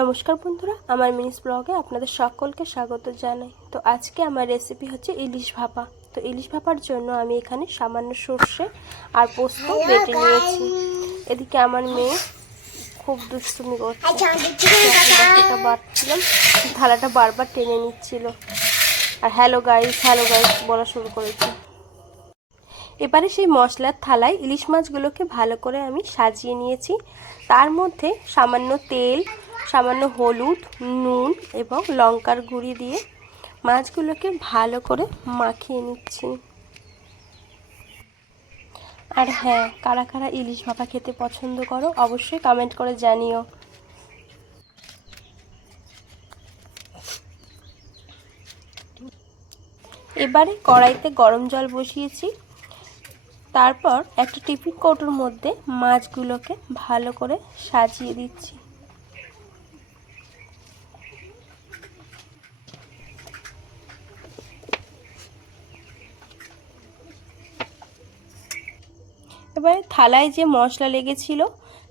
নমস্কার বন্ধুরা, আমার মিনিস ব্লগে আপনাদের সকলকে স্বাগত জানাই। তো আজকে আমার রেসিপি হচ্ছে ইলিশ ভাপা। তো ইলিশ ভাপার জন্য আমি এখানে সামান্য সর্ষে আর পোস্ত বেটে নিয়েছি। এদিকে আমার মেয়ে খুব দুষ্টুমি করছে, বাটছিলাম, থালাটা বারবার টেনে নিচ্ছিল আর হ্যালো গাইস বলা শুরু করেছে। এবারে সেই মশলার থালায় ইলিশ মাছগুলোকে ভালো করে আমি সাজিয়ে নিয়েছি। তার মধ্যে সামান্য তেল, সামান্য হলুদ, নুন এবং লঙ্কার গুঁড়ি দিয়ে মাছগুলোকে ভালো করে মাখিয়ে নিচ্ছি। আর হ্যাঁ, কারা কারা ইলিশ ভাপা খেতে পছন্দ করো অবশ্যই কমেন্ট করে জানিও। এবারে কড়াইতে গরম জল বসিয়েছি। তারপর একটা টিফিন কৌটোর মধ্যে মাছগুলোকে ভালো করে সাজিয়ে দিচ্ছি। এবারে থালায় যে মশলা লেগেছিল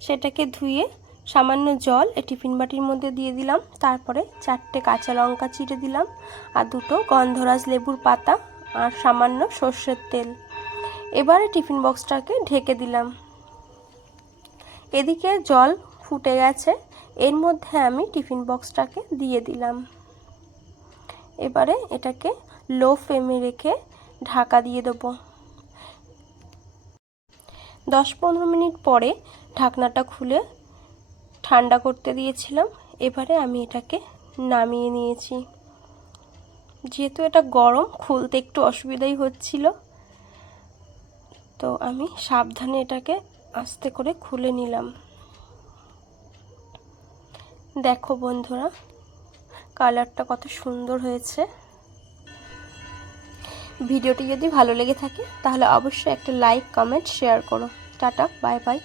সেটাকে ধুয়ে সামান্য জল এই টিফিন বাটির মধ্যে দিয়ে দিলাম। তারপরে 4টে কাঁচা লঙ্কা চিড়ে দিলাম আর 2টো গন্ধরাজ লেবুর পাতা আর সামান্য সর্ষের তেল। এবারে টিফিন বক্সটাকে ঢেকে দিলাম। এদিকে জল ফুটে গেছে, এর মধ্যে আমি টিফিন বক্সটাকে দিয়ে দিলাম। এবারে এটাকে লো ফ্লেমে রেখে ঢাকা দিয়ে দেবো। 10-15 মিনিট পরে ঢাকনাটা খুলে ঠান্ডা করতে দিয়েছিলাম। এবারে আমি এটাকে নামিয়ে নিয়েছি। যেহেতু এটা গরম, খুলতে একটু অসুবিধাই হচ্ছিল, তো আমি সাবধানে এটাকে আস্তে করে খুলে নিলাম। দেখো বন্ধুরা, কালারটা কত সুন্দর হয়েছে। ভিডিওটি যদি ভালো লেগে থাকে তাহলে অবশ্যই একটা লাইক, কমেন্ট, শেয়ার করো। Tata, bye bye.